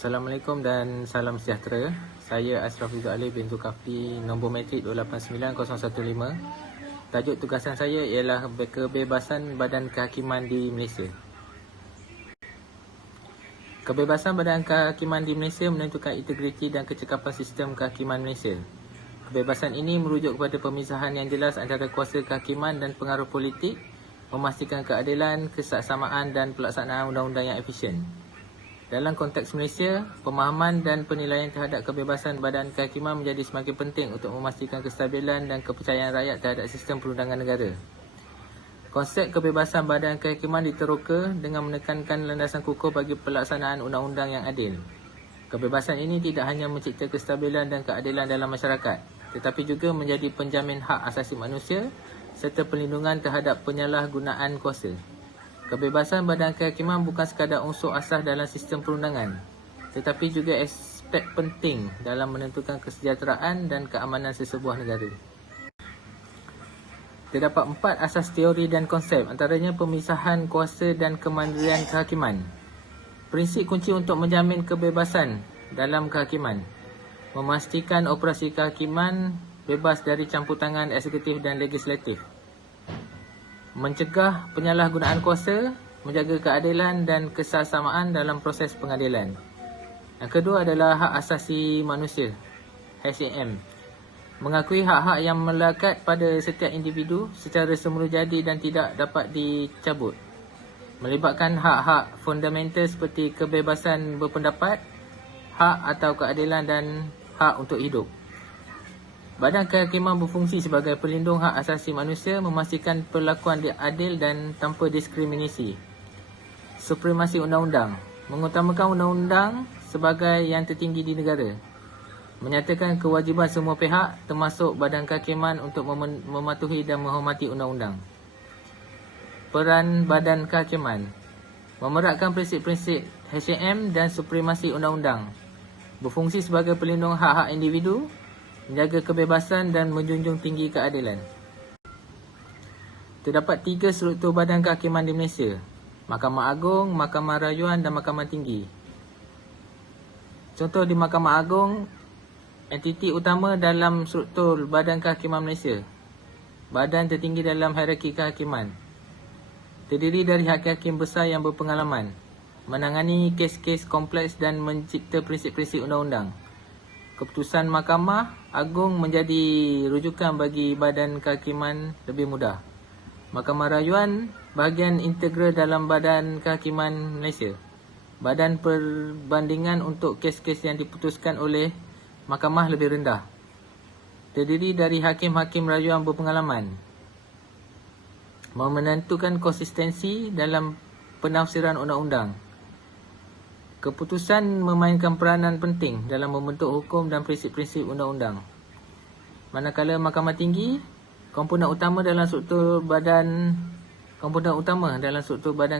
Assalamualaikum dan salam sejahtera. Saya Ashraf Rizal Ali bin Zulkafli, nombor matrik 289015. Tajuk tugasan saya ialah kebebasan badan kehakiman di Malaysia. Kebebasan badan kehakiman di Malaysia menentukan integriti dan kecekapan sistem kehakiman Malaysia. Kebebasan ini merujuk kepada pemisahan yang jelas antara kuasa kehakiman dan pengaruh politik, memastikan keadilan, kesaksamaan dan pelaksanaan undang-undang yang efisien. Dalam konteks Malaysia, pemahaman dan penilaian terhadap kebebasan badan kehakiman menjadi semakin penting untuk memastikan kestabilan dan kepercayaan rakyat terhadap sistem perundangan negara. Konsep kebebasan badan kehakiman diteroka dengan menekankan landasan kukuh bagi pelaksanaan undang-undang yang adil. Kebebasan ini tidak hanya mencipta kestabilan dan keadilan dalam masyarakat, tetapi juga menjadi penjamin hak asasi manusia serta perlindungan terhadap penyalahgunaan kuasa. Kebebasan badan kehakiman bukan sekadar unsur asas dalam sistem perundangan, tetapi juga aspek penting dalam menentukan kesejahteraan dan keamanan sesebuah negara. Terdapat 4 asas teori dan konsep, antaranya pemisahan kuasa dan kemandirian kehakiman. Prinsip kunci untuk menjamin kebebasan dalam kehakiman: memastikan operasi kehakiman bebas dari campur tangan eksekutif dan legislatif, mencegah penyalahgunaan kuasa, menjaga keadilan dan kesaksamaan dalam proses pengadilan. Yang kedua adalah hak asasi manusia, HAM. Mengakui hak-hak yang melekat pada setiap individu secara semula jadi dan tidak dapat dicabut. Melibatkan hak-hak fundamental seperti kebebasan berpendapat, hak atau keadilan dan hak untuk hidup. Badan kehakiman berfungsi sebagai pelindung hak asasi manusia, memastikan perlakuan adil dan tanpa diskriminasi. Supremasi undang-undang, mengutamakan undang-undang sebagai yang tertinggi di negara. Menyatakan kewajiban semua pihak termasuk badan kehakiman untuk mematuhi dan menghormati undang-undang. Peran badan kehakiman, memerakkan prinsip-prinsip HAM dan supremasi undang-undang. Berfungsi sebagai pelindung hak-hak individu, menjaga kebebasan dan menjunjung tinggi keadilan. Terdapat 3 struktur badan kehakiman di Malaysia: Mahkamah Agung, Mahkamah Rayuan dan Mahkamah Tinggi. Contoh di Mahkamah Agung, entiti utama dalam struktur badan kehakiman Malaysia, badan tertinggi dalam hierarki kehakiman. Terdiri dari hakim-hakim besar yang berpengalaman, menangani kes-kes kompleks dan mencipta prinsip-prinsip undang-undang. Keputusan Mahkamah Agung menjadi rujukan bagi badan kehakiman lebih mudah. Mahkamah Rayuan bahagian integral dalam badan kehakiman Malaysia, badan perbandingan untuk kes-kes yang diputuskan oleh mahkamah lebih rendah. Terdiri dari hakim-hakim rayuan berpengalaman, menentukan konsistensi dalam penafsiran undang-undang. Keputusan memainkan peranan penting dalam membentuk hukum dan prinsip-prinsip undang-undang. Manakala Mahkamah Tinggi, komponen utama dalam struktur badan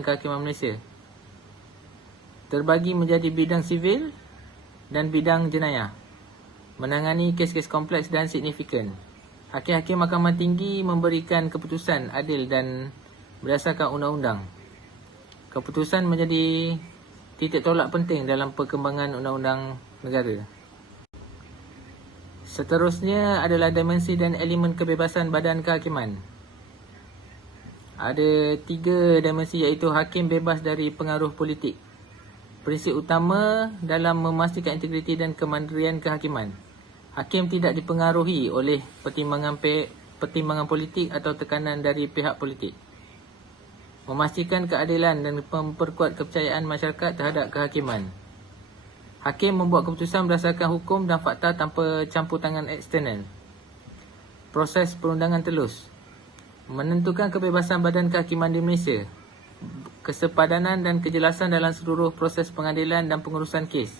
kehakiman Malaysia terbagi menjadi bidang sivil dan bidang jenayah, menangani kes-kes kompleks dan signifikan. Hakim-hakim Mahkamah Tinggi memberikan keputusan adil dan berdasarkan undang-undang. Keputusan menjadi titik tolak penting dalam perkembangan undang-undang negara. Seterusnya adalah dimensi dan elemen kebebasan badan kehakiman. Ada 3 dimensi, iaitu hakim bebas dari pengaruh politik. Prinsip utama dalam memastikan integriti dan kemandirian kehakiman: hakim tidak dipengaruhi oleh pertimbangan politik atau tekanan dari pihak politik. Memastikan keadilan dan memperkuat kepercayaan masyarakat terhadap kehakiman. Hakim membuat keputusan berdasarkan hukum dan fakta tanpa campur tangan eksternal. Proses perundangan telus, menentukan kebebasan badan kehakiman di Malaysia. Kesepadanan dan kejelasan dalam seluruh proses pengadilan dan pengurusan kes.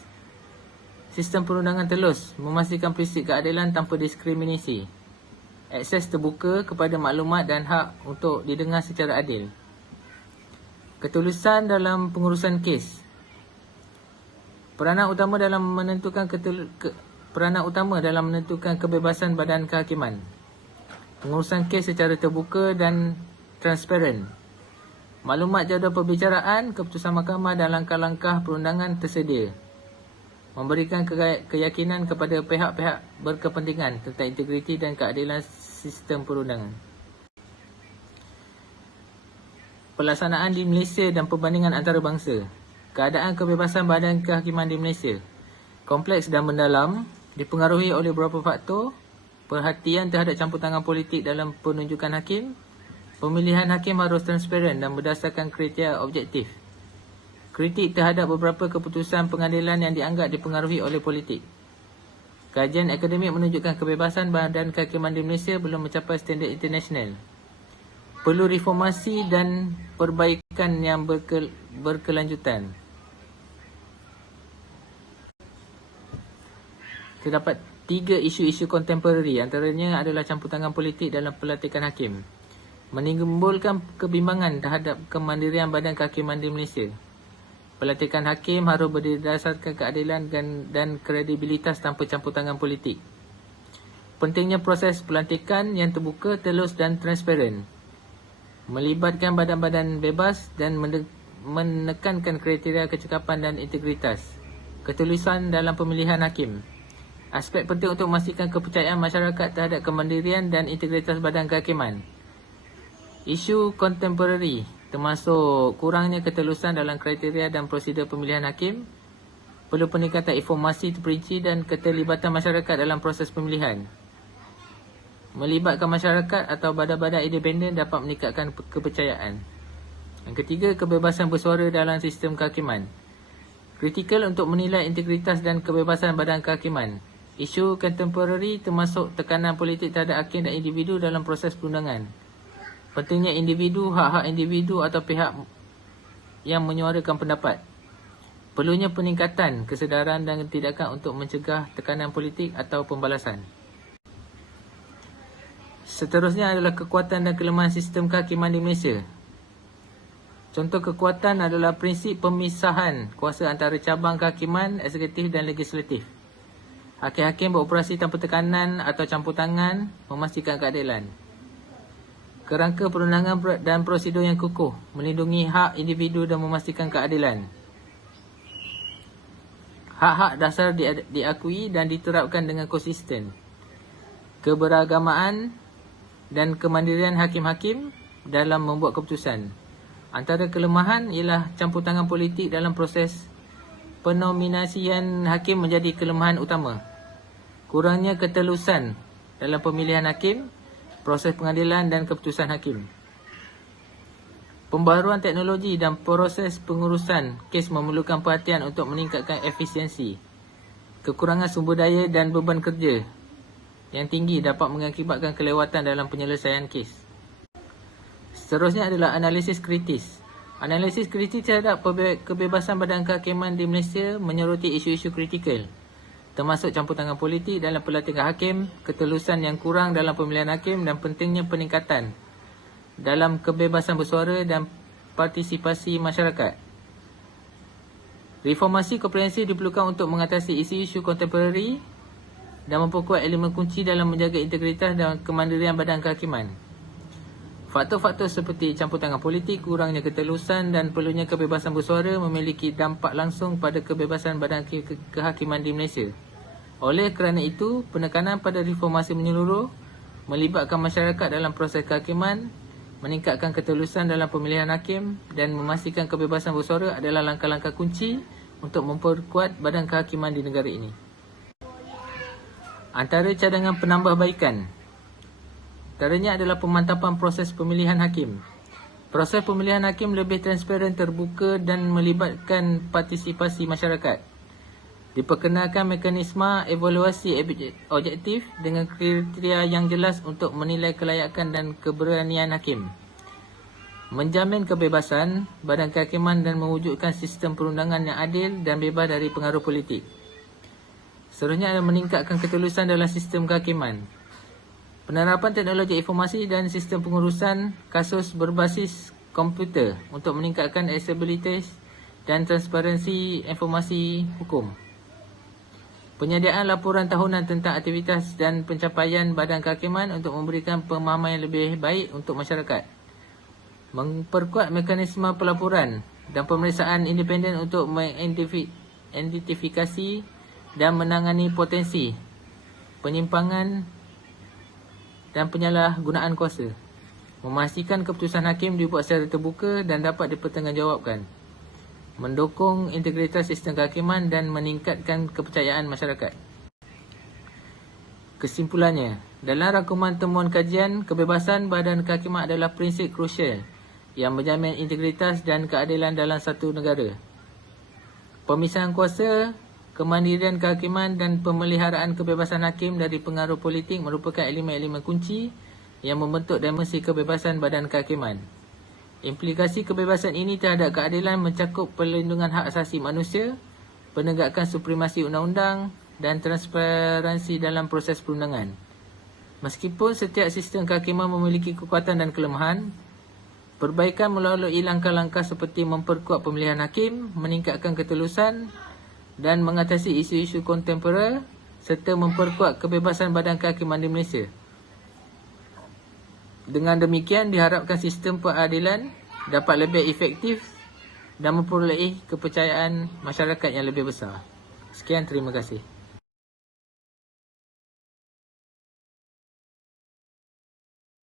Sistem perundangan telus, memastikan prinsip keadilan tanpa diskriminasi. Akses terbuka kepada maklumat dan hak untuk didengar secara adil. Ketulusan dalam pengurusan kes. Peranan utama dalam menentukan kebebasan badan kehakiman. Pengurusan kes secara terbuka dan transparan. Maklumat jadual perbicaraan, keputusan mahkamah dan langkah-langkah perundangan tersedia. memberikan keyakinan kepada pihak-pihak berkepentingan tentang integriti dan keadilan sistem perundangan. Pelaksanaan di Malaysia dan perbandingan antarabangsa. Keadaan kebebasan badan kehakiman di Malaysia kompleks dan mendalam, dipengaruhi oleh beberapa faktor: perhatian terhadap campur tangan politik dalam penunjukan hakim, pemilihan hakim harus transparan dan berdasarkan kriteria objektif, kritik terhadap beberapa keputusan pengadilan yang dianggap dipengaruhi oleh politik. Kajian akademik menunjukkan kebebasan badan kehakiman di Malaysia belum mencapai standard internasional. Perlu reformasi dan perbaikan yang berkelanjutan. Terdapat 3 isu-isu kontemporari, antaranya adalah campur tangan politik dalam pelantikan hakim, menimbulkan kebimbangan terhadap kemandirian badan kehakiman di Malaysia. Pelantikan hakim harus berdasarkan keadilan dan kredibilitas tanpa campur tangan politik. Pentingnya proses pelantikan yang terbuka, telus dan transparan. Melibatkan badan-badan bebas dan menekankan kriteria kecekapan dan integritas. Ketulusan dalam pemilihan hakim. Aspek penting untuk memastikan kepercayaan masyarakat terhadap kemandirian dan integritas badan kehakiman. Isu kontemporari termasuk kurangnya ketelusan dalam kriteria dan prosedur pemilihan hakim, perlu peningkatan informasi terperinci dan keterlibatan masyarakat dalam proses pemilihan. Melibatkan masyarakat atau badan-badan independen dapat meningkatkan kepercayaan. Yang ketiga, kebebasan bersuara dalam sistem kehakiman. Kritikal untuk menilai integritas dan kebebasan badan kehakiman. Isu kontemporari termasuk tekanan politik terhadap hakim dan individu dalam proses perundangan. Pentingnya individu, hak-hak individu atau pihak yang menyuarakan pendapat. Perlunya peningkatan kesedaran dan tindakan untuk mencegah tekanan politik atau pembalasan. Seterusnya adalah kekuatan dan kelemahan sistem kehakiman di Malaysia. Contoh kekuatan adalah prinsip pemisahan kuasa antara cabang kehakiman, eksekutif dan legislatif. Hakim-hakim beroperasi tanpa tekanan atau campur tangan, memastikan keadilan. Kerangka perundangan dan prosedur yang kukuh, melindungi hak individu dan memastikan keadilan. Hak-hak dasar diakui dan diterapkan dengan konsisten. Keberagamaan dan kemandirian hakim-hakim dalam membuat keputusan. Antara kelemahan ialah campur tangan politik dalam proses penominasian hakim menjadi kelemahan utama. Kurangnya ketelusan dalam pemilihan hakim, proses pengadilan dan keputusan hakim. Pembaharuan teknologi dan proses pengurusan kes memerlukan perhatian untuk meningkatkan efisiensi. Kekurangan sumber daya dan beban kerja yang tinggi dapat mengakibatkan kelewatan dalam penyelesaian kes. Seterusnya adalah analisis kritis. Analisis kritis terhadap kebebasan badan kehakiman di Malaysia menyoroti isu-isu kritikal, termasuk campur tangan politik dalam pelantikan hakim, ketelusan yang kurang dalam pemilihan hakim dan pentingnya peningkatan dalam kebebasan bersuara dan partisipasi masyarakat. Reformasi komprehensif diperlukan untuk mengatasi isu-isu kontemporari dan memperkuat elemen kunci dalam menjaga integritas dan kemandirian badan kehakiman. Faktor-faktor seperti campur tangan politik, kurangnya ketelusan dan perlunya kebebasan bersuara memiliki dampak langsung pada kebebasan badan kehakiman di Malaysia. Oleh kerana itu, penekanan pada reformasi menyeluruh, melibatkan masyarakat dalam proses kehakiman, meningkatkan ketelusan dalam pemilihan hakim dan memastikan kebebasan bersuara adalah langkah-langkah kunci untuk memperkuat badan kehakiman di negara ini. Antara cadangan penambahbaikan antaranya adalah pemantapan proses pemilihan hakim. Proses pemilihan hakim lebih transparan, terbuka dan melibatkan partisipasi masyarakat. Diperkenalkan mekanisme evaluasi objektif dengan kriteria yang jelas untuk menilai kelayakan dan keberanian hakim. Menjamin kebebasan badan kehakiman dan mewujudkan sistem perundangan yang adil dan bebas dari pengaruh politik. Seterusnya adalah meningkatkan ketulusan dalam sistem kehakiman. Penerapan teknologi informasi dan sistem pengurusan kasus berbasis komputer untuk meningkatkan aksesibilitas dan transparansi informasi hukum. Penyediaan laporan tahunan tentang aktivitas dan pencapaian badan kehakiman untuk memberikan pemahaman yang lebih baik untuk masyarakat. Memperkuat mekanisme pelaporan dan pemeriksaan independen untuk mengidentifikasi dan menangani potensi penyimpangan dan penyalahgunaan kuasa. Memastikan keputusan hakim dibuat secara terbuka dan dapat dipertanggungjawabkan. Mendukung integritas sistem kehakiman dan meningkatkan kepercayaan masyarakat. Kesimpulannya, dalam rangkuman temuan kajian, kebebasan badan kehakiman adalah prinsip krusial yang menjamin integritas dan keadilan dalam satu negara. Pemisahan kuasa, kemandirian kehakiman dan pemeliharaan kebebasan hakim dari pengaruh politik merupakan elemen-elemen kunci yang membentuk dimensi kebebasan badan kehakiman. Implikasi kebebasan ini terhadap keadilan mencakup perlindungan hak asasi manusia, penegakan supremasi undang-undang dan transparansi dalam proses perundangan. Meskipun setiap sistem kehakiman memiliki kekuatan dan kelemahan, perbaikan melalui langkah-langkah seperti memperkuat pemilihan hakim, meningkatkan ketelusan dan mengatasi isu-isu kontemporer serta memperkuat kebebasan badan kehakiman di Malaysia. Dengan demikian, diharapkan sistem peradilan dapat lebih efektif dan memperoleh kepercayaan masyarakat yang lebih besar. Sekian, terima kasih.